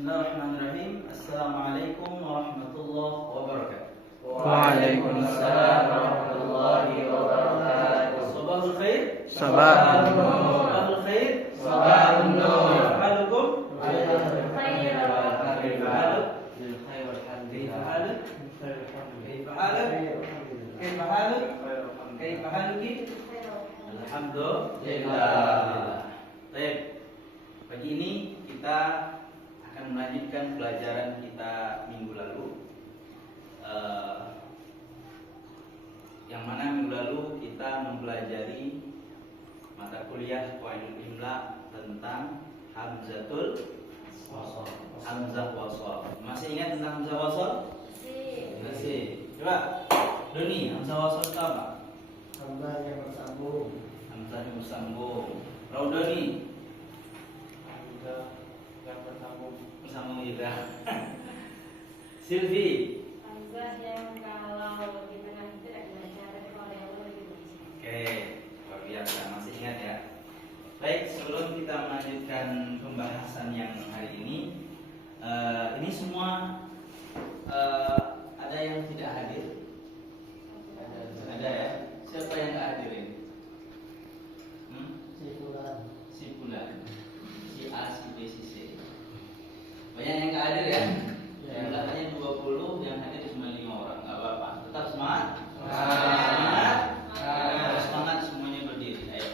Bismillahirrahmanirrahim. Assalamualaikum warahmatullahi wabarakatuh. Waalaikumsalam warahmatullahi wabarakatuh. Sabahul khair. Sabahun nur. Sabahul khair. Sabahun nur. Halukum. Khair. Kaifa haluk? Kaifa haluk? Kaifa haluk? Kaifa haluk? Kaifa haluki? Alhamdulillah. Baik. Pagi ini kita akan melanjutkan pelajaran kita minggu lalu. Yang mana minggu lalu kita mempelajari mata kuliah Qawaidul Imla tentang hamzatul wasl. Hamzah wasl. Masih ingat tentang hamzah wasl? Masih. Coba Doni, hamzah wasl itu apa? Hamzah yang bersambung. Hamzah yang bersambung. Raudoni, Hamzah yang bersambung. bersambung juga. Silvi, Hamzah yang kalau di tengah itu tidak dibaca, tapi kalau yang luar itu bisa. oke, luar biasa, masih ingat ya. Baik, sebelum kita melanjutkan pembahasan yang hari ini semua ada yang tidak hadir? Ada ya. Siapa yang nggak hadir ini? Si fulan. Si Fulan, si A, si B, si C. Banyak yang nggak hadir ya? Jumlahnya 20, yang hadir cuma 5 orang. Nggak apa-apa. Tetap semangat. Semangat. Semangat semuanya berdiri. Ayo.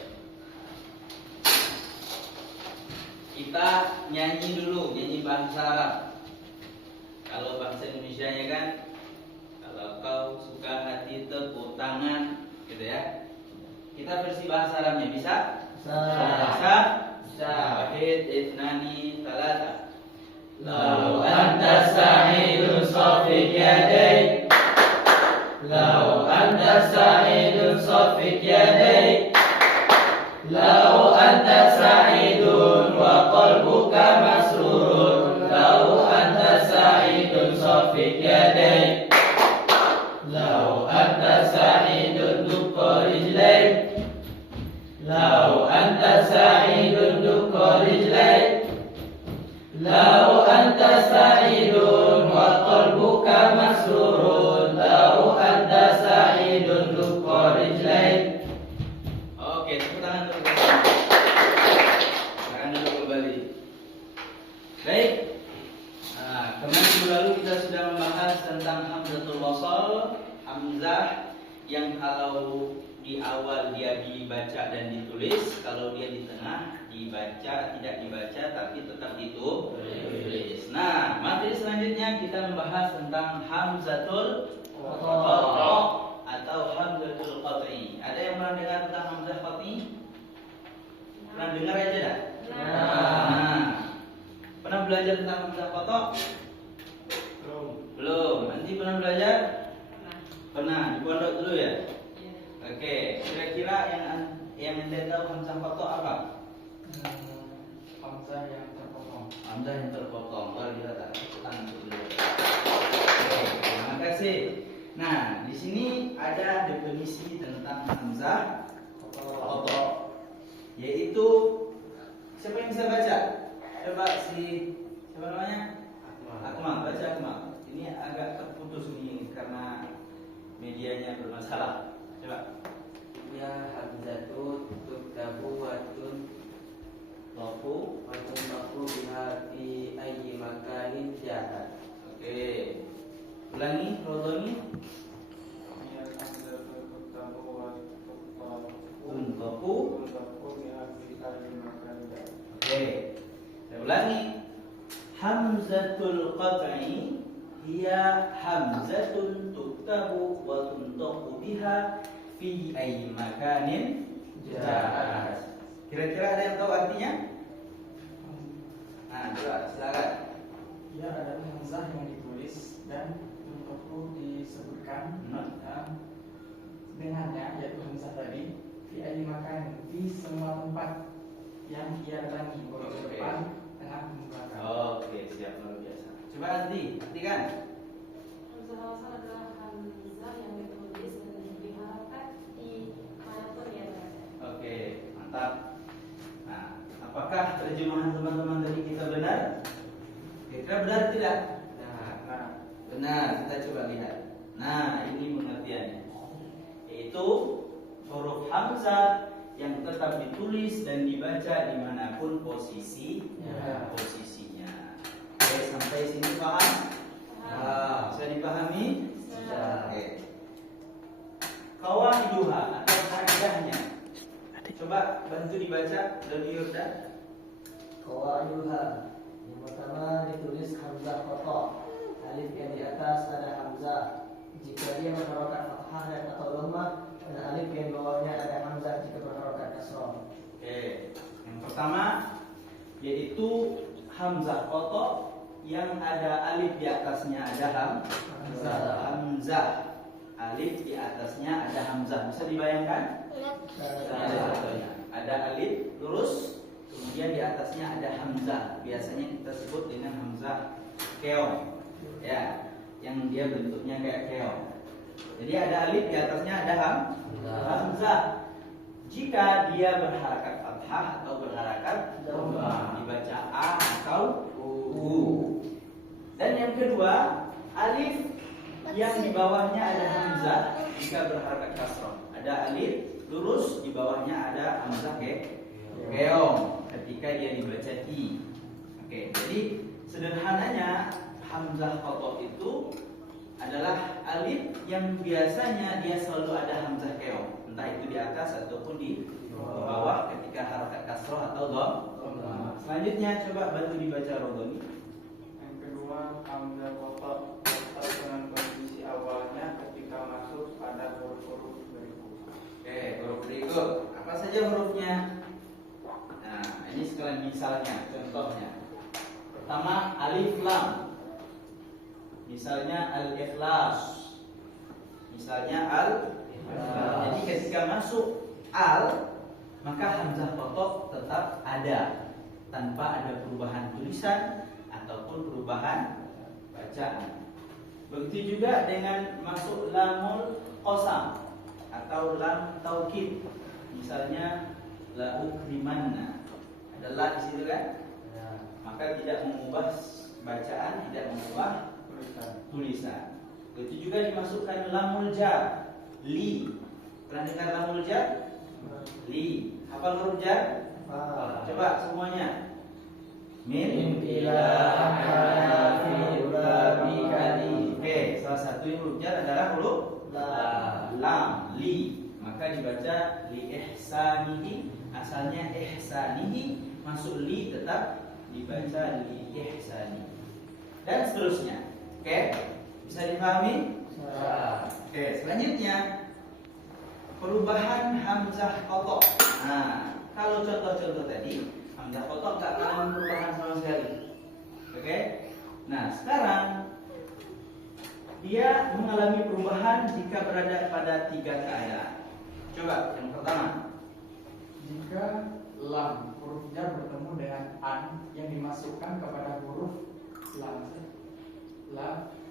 Kita nyanyi dulu, nyanyi bahasa Arab. Kalau bahasa Indonesianya kan, kalau kau suka hati tepuk tangan, gitu ya. Kita versi bahasa Arabnya bisa? Bisa. Wahid, itnani, talata. Lau anta sa'idun safik yadayk. Lau anta sa'idun safik yadayk. Lau anta sa'idun wa qalbuka masrurun. Lau anta sa'idun safik yadayk. Lau anta sa'idun dukka rijlayk. Lau anta sa'idun dukka rijlayk. Lau anta sa'idun wa qalbuka masrurun. Lau anta sa'idun dukka rijlayk. Oke, tepuk tangan dulu. Tangan dulu kembali. Baik. Kemarin minggu lalu kita sudah membahas tentang hamzatul wasl, hamzah yang kalau di awal dia dibaca dan ditulis, kalau dia di tengah dibaca tidak dibaca tapi tetap ditulis. Nah, materi selanjutnya kita membahas tentang hamzatul qat'i atau hamzatul qat'i. Ada yang pernah dengar tentang hamzah qat'i? Pernah dengar aja dah? Nah, pernah belajar tentang hamzah qat'i? Belum. Nanti pernah belajar? Pernah. Di pondok dulu ya? Oke, kira-kira yang Anda tahu hamzah qat'i apa? Hamzah yang terpotong. Hamzah yang terpotong. Luar biasa. Tepuk tangan dulu. Oke, terima kasih. Nah, di sini ada definisi tentang hamzah qat'i, yaitu siapa yang bisa baca? Coba siapa namanya? Akmal, baca Akmal. Ini agak terputus nih karena medianya bermasalah. Coba. Ya hamzatu tuktabu wa Lopu. tuntaku biha fi ayyi makanin jahat. Oke. Ulangi, ulangi. Ya hamzah terpotong wa Tuntaku. tuntaku bihafi makan. Oke. Saya ulangi. Hamzatul qat'i hiya hamzatun tuktabu wa tuntaku biha fi ayyi makanin jahaz. Kira-kira ada yang tahu artinya? Nah, coba silakan. Ya ada hamzah yang ditulis dan untukku disebutkan dengannya yaitu hamzah tadi di ayyi makan di semua tempat yang ia datangi, baik di depan, tengah, dan belakang. Oke, siap, luar biasa. Coba nanti, artikan. Hamzah wasl adalah hamzah yang ditulis dan diberi harakat di manapun ia berada. Oke, mantap. Nah, apakah terjemahan teman-teman tadi kita benar? Oke, Kira-kira benar tidak? Nah, Benar, kita coba lihat. Nah, ini pengertiannya. Yaitu huruf hamzah yang tetap ditulis dan dibaca dimanapun posisinya. Oke, sampai sini paham? Bisa dipahami? Oke. Qawaiduha atau kaidahnya. Coba bantu dibaca dari Yurda. Qawaiduha. Yang pertama ditulis hamzah kotor. Alif yang di atas ada hamzah jika dia berharokat fathah dan atau dhammah, dan alif yang di bawahnya ada hamzah jika berharokat kasrah. Oke, yang pertama yaitu hamzah kotor yang ada alif di atasnya ada hamzah. Alif di atasnya ada hamzah. Bisa dibayangkan? Ada alif lurus, kemudian di atasnya ada hamzah. Biasanya kita sebut dengan hamzah keong. Ya, yang dia bentuknya kayak keong. Jadi ada alif di atasnya ada hamzah. Jika dia berharakat fathah atau berharakat dhammah, dibaca a atau u. Dan yang kedua, alif yang di bawahnya ada hamzah jika berharakat kasrah. Ada alif lurus, di bawahnya ada hamzah keong ketika dia dibaca i. Oke, jadi sederhananya hamzah kotor itu adalah alif yang biasanya dia selalu ada hamzah keong, entah itu di atas ataupun di bawah ketika harakat kasroh atau dhammah. Selanjutnya coba bantu dibaca Rodoni. Yang kedua, hamzah kotor tetap dengan posisi awalnya ketika masuk pada huruf-huruf berikut. Oke, huruf berikut. Apa saja hurufnya? Nah, ini sekalian misalnya, contohnya. Pertama, alif lam. Misalnya al-ikhlas. Misalnya al-ikhlas. Jadi ketika masuk al, maka hamzah kotor tetap ada tanpa ada perubahan tulisan ataupun perubahan bacaan. Begitu juga dengan masuk lamul qasam atau lam taukid. Misalnya la ukrimanna. Ada la di situ kan? Maka tidak mengubah bacaan, tidak mengubah tulisan. Begitu juga dimasukkan lamul jar, li. Pernah dengar lamul jar? Li. Hafal huruf jar? Coba semuanya. Min ila fi babikali. Oke, salah satu huruf jar adalah huruf lam, li. Maka dibaca li ihsanihi. Asalnya ihsanihi, masuk li tetap dibaca li ihsani. Dan seterusnya. Oke, bisa dipahami? Oke, selanjutnya perubahan hamzah kotor. Nah, kalau contoh-contoh tadi hamzah kotor tak mengalami perubahan sama sekali. Oke, nah sekarang dia mengalami perubahan jika berada pada 3 keadaan. Coba yang pertama, Jika lam huruf jar bertemu dengan an yang dimasukkan kepada huruf lam,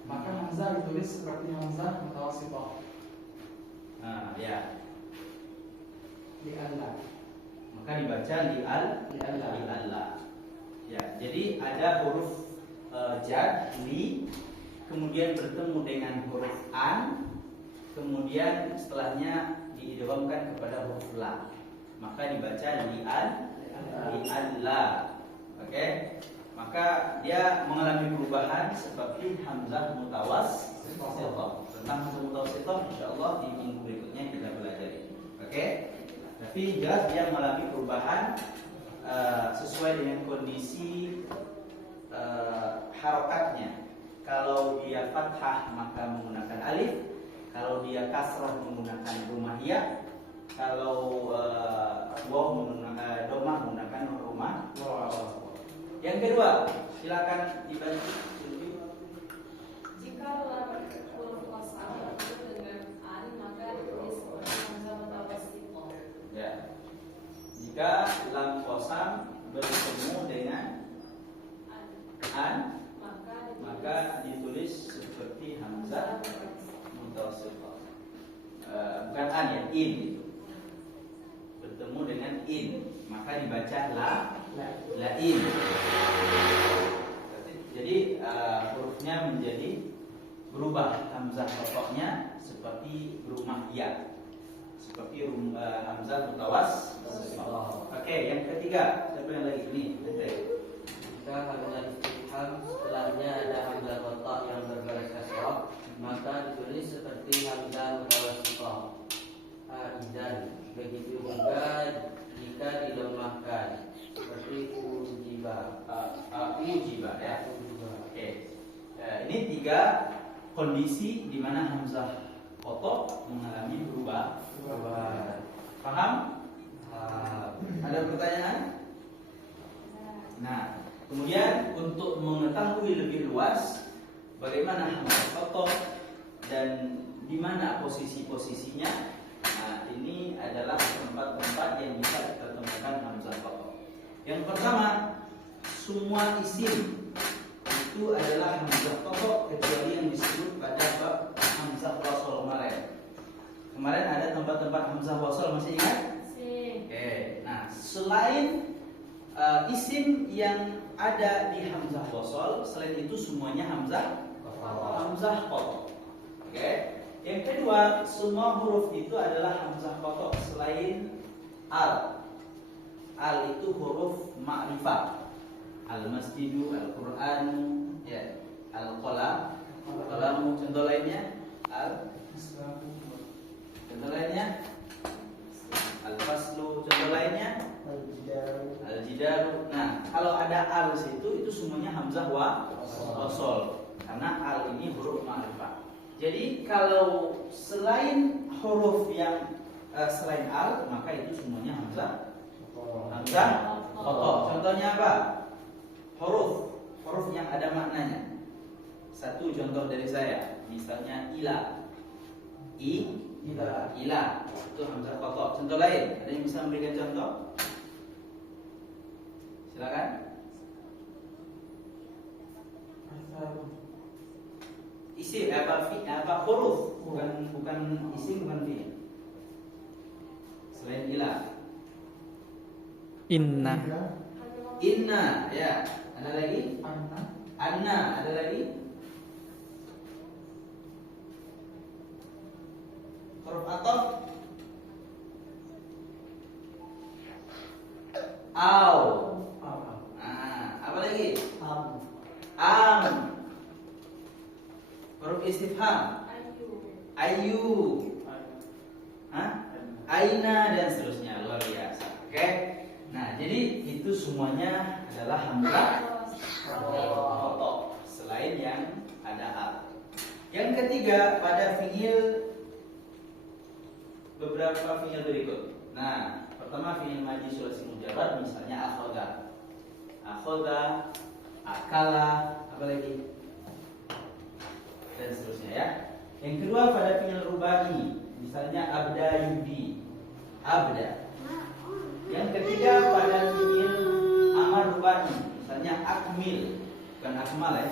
maka hamzah ditulis seperti hamzah mutawassithah. nah ya, Di Allah. maka dibaca li Allah. Ya, jadi ada huruf jar li, kemudian bertemu dengan huruf an, kemudian setelahnya diidghamkan kepada huruf la, maka dibaca li Allah. Oke, maka dia mengalami perubahan seperti hamzah mutawassithah. Tentang hamzah mutawassithah insyaallah di minggu berikutnya kita pelajari. Oke, tapi jelas dia mengalami perubahan sesuai dengan kondisi harokatnya. Kalau dia fathah maka menggunakan alif, kalau dia kasrah menggunakan rumaiyah, kalau waw menggunakan dhammah menggunakan rumah. Yang kedua, silakan dibantu. Jika lam huruf qasam bertemu dengan an, maka ditulis seperti hamzah mutawassithah. Ya. Jika lam qasam bertemu dengan an, maka ditulis seperti hamzah mutawassithah. Bukan an ya, in itu. Bertemu dengan in, maka dibaca la in. Jadi semuanya menjadi berubah hamzah pokoknya seperti rumah ya, seperti hamzah mutawas. Oke, yang ketiga siapa yang lagi ini? Jika hamzah istifham setelahnya ada hamzah kotak yang berbaris kasrah, maka ditulis seperti hamzah mutawassithah. Aizan. Begitu juga jika dilemahkan seperti ujiba. Ujiba ya. Ujiba. Oke. Ini tiga kondisi di mana hamzah kotak mengalami berubah. Paham? Ada pertanyaan? Nah, kemudian untuk mengetahui lebih luas bagaimana hamzah kotak dan di mana posisi-posisinya, nah ini adalah tempat-tempat yang bisa kita temukan hamzah kotak. Yang pertama, semua isim itu adalah hamzah kotak kecuali yang disebut pada bab hamzah wasol kemarin. Kemarin ada tempat-tempat hamzah wasol, masih ingat? Oke. Nah, selain isim yang ada di hamzah wasol, selain itu semuanya hamzah kotak. Oke. Yang kedua, semua huruf itu adalah hamzah kotak selain al. Al itu huruf ma'rifah. Al-masjidu, al-Qur'anu, ya, al-qalam, qalamu. Contoh lainnya, contoh lainnya, al-faslu. Contoh lainnya, al-jidaru. Nah, kalau ada al situ itu semuanya hamzah wasol, karena al ini huruf ma'rifah. Jadi kalau selain huruf yang selain al, maka itu semuanya hamzah kotak. Contohnya apa? Huruf yang ada maknanya. Satu contoh dari saya, misalnya ila, ila itu hamzah kotak. Contoh lain, ada yang bisa memberikan contoh? Silakan. Isim apa huruf, bukan isim, bukan fi'il. Selain ila. Inna, ya. Ada lagi? Anna, ada lagi? Huruf ataf? Au. Apa lagi? Am. Huruf istifham? Ayu. Aina dan seterusnya, luar biasa. Oke. Nah, jadi itu semuanya adalah hamzah kotak selain yang ada al. Yang ketiga, pada fiil, beberapa fiil berikut. Nah, pertama fiil madhi sulasi mujarrad, misalnya akhoda, akala, apa lagi? Dan seterusnya ya. Yang kedua pada fiil rubai, misalnya abda yudi, abda. Yang ketiga pada fiil amar rubai, misalnya akmil, bukan akmal ya.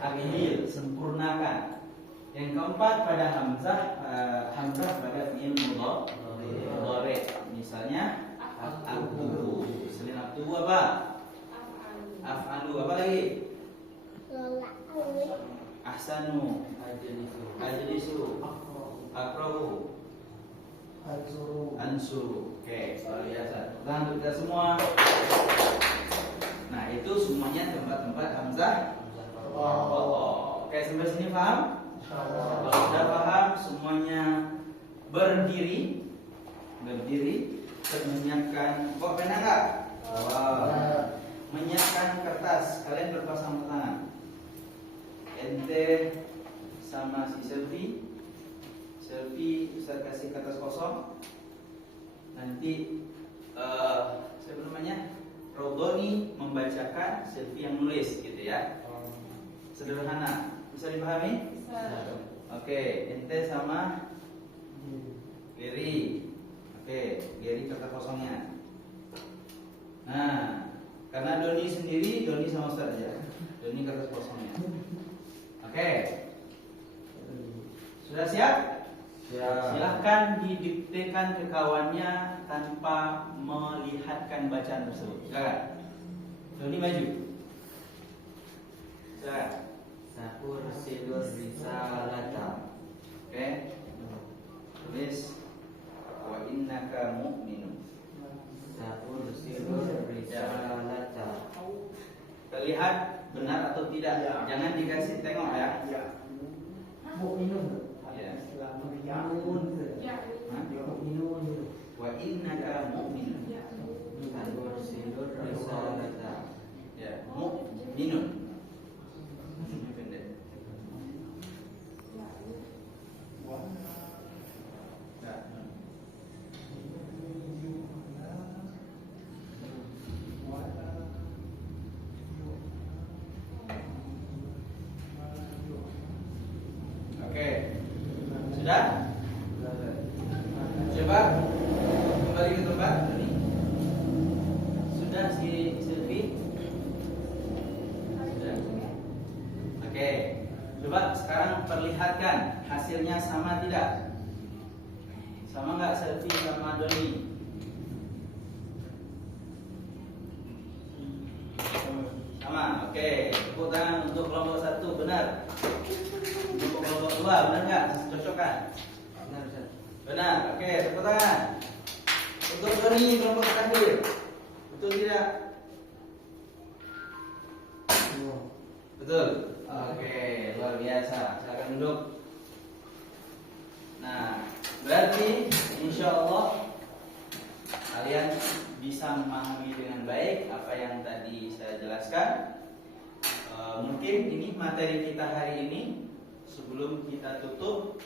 Akmil, sempurnakan. Yang keempat pada hamzah pada fiil mudhari, misalnya abdu. Selain abdu apa? Af'alu. Apa lagi? Ahsanu, ajlisu, akrahu, ansuru. Oke, luar biasa. Tangan untuk kita semua. Nah, itu semuanya tempat-tempat hamzah kotak. Oke, sampai sini paham? Kalau sudah paham, semuanya berdiri, menyiapkan. Bawa pena enggak? Menyiapkan kertas. Kalian berpasang tangan. Ente sama si Selfie bisa kasih kertas kosong. Nanti siapa namanya? Rodoni membacakan, Selfie yang nulis gitu ya. Sederhana, bisa dipahami? Oke, ente sama Geri. Oke, Geri kertas kosongnya. Nah, karena Doni sendiri, Doni sama Ustaz aja. Doni kertas kosongnya. Oke. Sudah siap? Silahkan didiktekan ke kawannya tanpa melihatkan bacaan tersebut. Silakan. Doni maju. Sudah. Sa'ursilur risalata. Oke. Tulis wa innaka mu'minun. Sa'ursilur risalata. Terlihat benar atau tidak? Jangan dikasih tengok ya. Mukminun. Ya. Mukminun. Ya. Hah? Mukminun. Wa innaka mu'minun. Sa'ursilur risalata. Ya, mu'minun. Pendek. Nah. Oke. Sudah? Coba kembali ke tempat. Sudah si Silvi? Sudah. Oke. Coba sekarang perlihatkan hasilnya sama tidak? Sama nggak Silvi sama Doni? Sama. Oke. Tepuk tangan untuk kelompok 1, benar. Untuk kelompok 2, benar nggak? Cocok kan? Benar, Ustaz. Benar. Oke, tepuk tangan. Untuk Doni kelompok terakhir. Betul tidak? Betul. Oke, luar biasa. Silakan duduk. Nah, berarti insya Allah kalian bisa memahami dengan baik apa yang tadi saya jelaskan. Mungkin ini materi kita hari ini. Sebelum kita tutup,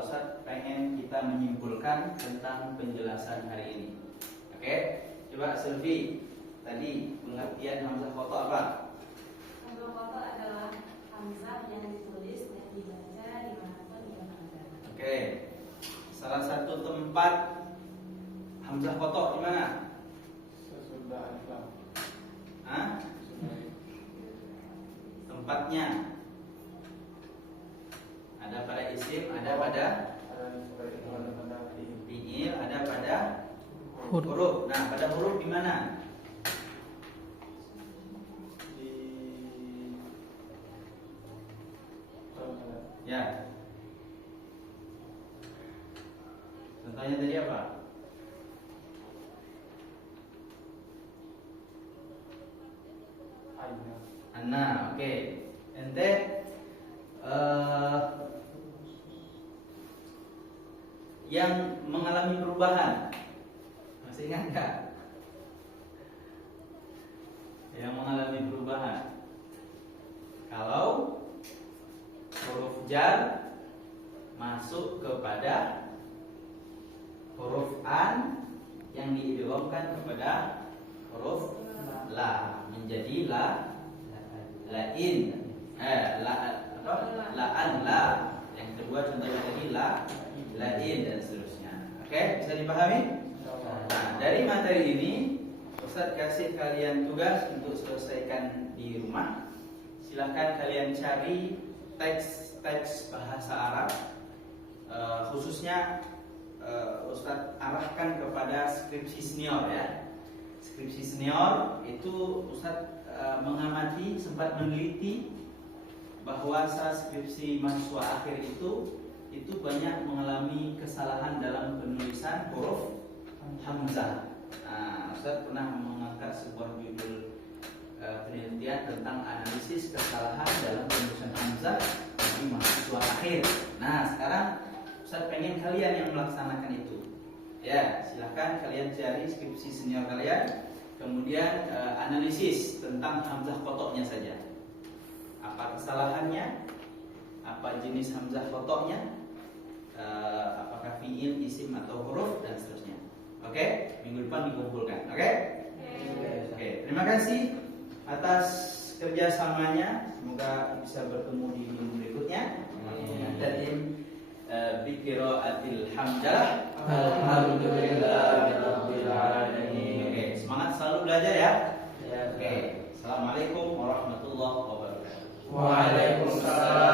Ustadz pengen kita menyimpulkan tentang penjelasan hari ini. Oke, coba Silvi. Tadi pengertian hamzah koto apa? Hamzah koto adalah hamzah yang ditulis dan dibaca dimanapun ia berada. Oke, salah satu tempat hamzah koto di mana? Sesudah Islam. Hah? Tempatnya ada pada isim, ada pada fi'il, ada pada huruf. Nah, pada huruf di mana? Di Ya. Contohnya tadi apa? Aina. Anna, oke. Ente yang mengalami perubahan, masih ingat nggak? Yang mengalami perubahan. Kalau huruf jar masuk kepada huruf an yang diidghamkan kepada huruf la, menjadi lain, laan la. Yang kedua contohnya tadi lain dan seterusnya. Oke, bisa dipahami? Nah, dari materi ini Ustadz kasih kalian tugas untuk selesaikan di rumah. Silahkan kalian cari teks bahasa Arab, khususnya Ustadz arahkan kepada skripsi senior ya. Skripsi senior itu Ustadz mengamati, sempat meneliti bahwa skripsi mahasiswa akhir itu banyak mengalami kesalahan dalam penulisan huruf hamzah. Nah, Ustadz pernah mengangkat sebuah judul penelitian tentang analisis kesalahan dalam penulisan hamzah bagi mahasiswa akhir. Nah, sekarang Ustadz pengen kalian yang melaksanakan itu. Ya, silahkan kalian cari skripsi senior kalian, kemudian analisis tentang hamzah qata'nya saja. Apa kesalahannya? Apa jenis hamzah qata'nya? Apakah fi'il, isim atau huruf dan seterusnya. Oke, minggu depan dikumpulkan. Oke? Oke, terima kasih atas kerjasamanya. Semoga bisa bertemu di minggu berikutnya. Dan biqiraatil hamdalah. Alhamdulillahirabbil alamin. Oke, semangat selalu belajar ya. Oke, assalamualaikum warahmatullahi wabarakatuh. Waalaikumsalam.